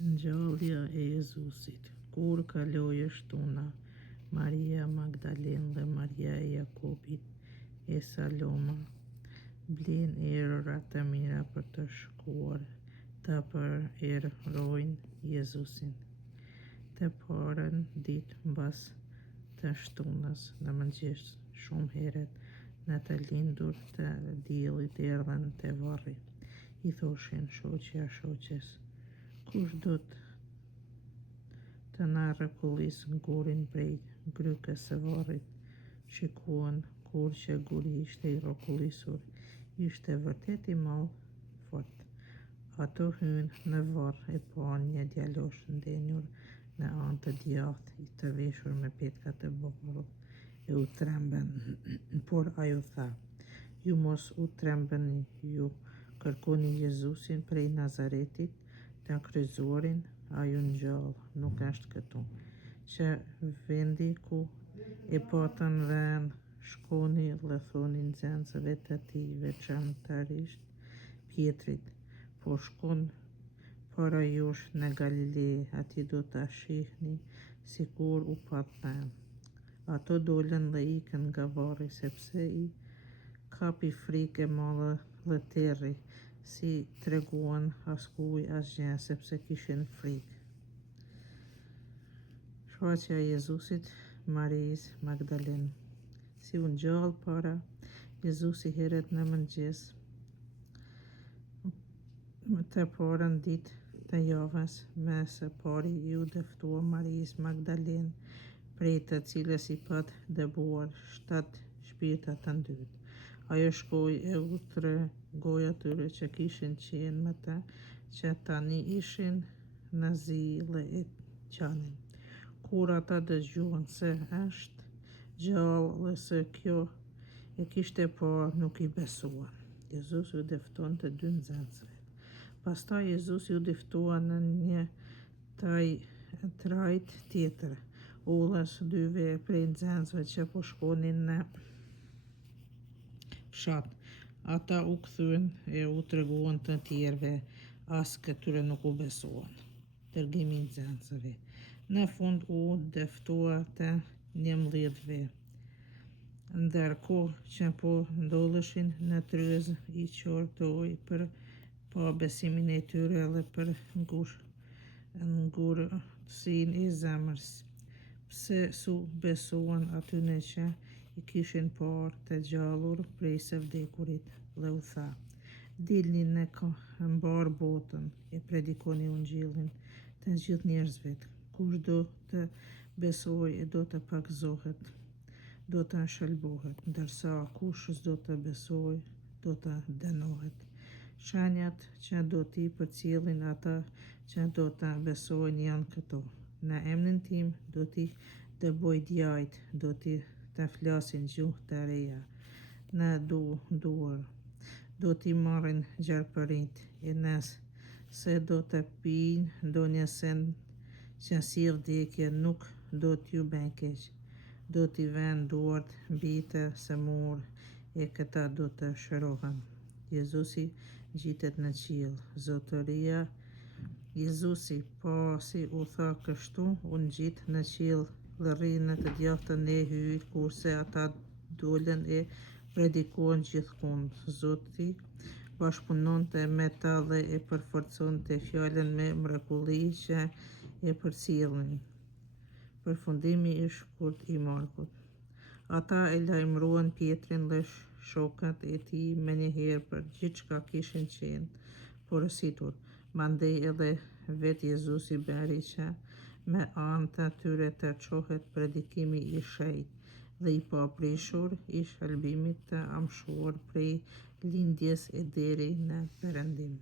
Ngjallja e Jezusit. Kur kaloi shtuna, Maria Magdalene dhe Maria e Jakobit e Saloma blin erëra të mira për të shkuar të përerojnë Jezusin. Të parën ditë mbas të shtunës në mëngjes, shumë herët në të lindur të diellit erdhën te varri. I thoshin shoqja shoqes: kush do të na rrekullisë gurin prej grykës së varrit? Shikuan kur që guri ishte i rrekullisur, ishte vërtet i madh fort. Ato hynë në varr e pan një djalosh ndenjur në anë të djathtë, i të veshur me petka të bardhë, e u trembën. Por ajo tha: ju mos u trembëni, ju kërkoni Jezusin prej Nazaretit, të kryqëzuarin. Ajo ngjall, nuk është këtu, që vendi ku e patën vënë. Shkoni dhe thoni nxënësve të tij, veçanërisht Pjetrit, po shkon para jush në Galile, aty do ta shihni sikur u pat thënë. Ato dolën dhe ikën nga varri, sepse i kapi frikë e madhe dhe terri, si treguan askuj asgjë, sepse kishin frikë. Shfaqja e Jezusit Marisë Magdalene. Si u ngjall para Jezusi herët në mëngjes, të parën ditë të javës, me së pari ju dëftua Marisë Magdalene, prej të cilës i pat dëbuar 7 shpirta të ndytë. Ajo shkoi e u tregoi atyre që kishin qenë me të, që tani ishin në zi dhe e qanin. Kur ata dëgjuan se është gjallë dhe se kjo e kishte parë, nuk i besuan. Jezusi u dëftonte 2 nxënësvet. Pastaj Jezusi u dëftua në një trajt tjetër, udhës 2 prej nxënësve që po shkonin në fshat. Ata u kthyen e u treguan të tjerëve, as këtyre nuk u besuan. Dërgimi i nxënësve. Në fund u dëftua të 11-ve. Ndërkohë që po ndodheshin në tryezë, i qortoi për pabesimin e tyre dhe për ngurësinë e zemrës. Pse s'u besuan atyne që i kishin parë të gjallur prej së vdekurit, dhe u tha: dilni në mbar botën e predikoni ungjillin të gjithë njerëzve. Kush do të besojë do të pagëzohet, do të shëlbohet, ndërsa kush s'do të besojë do të dënohet. Shenjat që do t'i përcjellin ata që do të besojnë janë këto: në emrin tim do t'i dëbojnë djajt, do të flasin gjuhë të reja, në duar do t'i marrin gjarpërinjt, e nëse do të pijnë ndonjë send që sjell vdekje, nuk do t'ju bëjnë keq. Do t'i vënë duart mbi të semur, e këta do të shërohen. Jezusi ngjitet në qiell. Zotëria. Jezusi, pasi u tha kështu, u ngjit në qiell dhe rrjedhën e djathtën e hyi, kurse ata dolën e predikuan gjithkund. Zoti bashkëpunonte me ta dhe e përforconte fjalën me mrekulli që e përcjellnin. Përfundimi i shkurt i Markut. Ata e lajmëruan Pjetrin dhe shokët e tij menjëherë për gjithçka kishin qenë porositur. Mandej edhe vetë Jezusi bëri që me anë të tyre të çohet predikimi i shenjtë dhe i paprishur i shëlbimit të amshuar prej lindjes e deri në perëndim.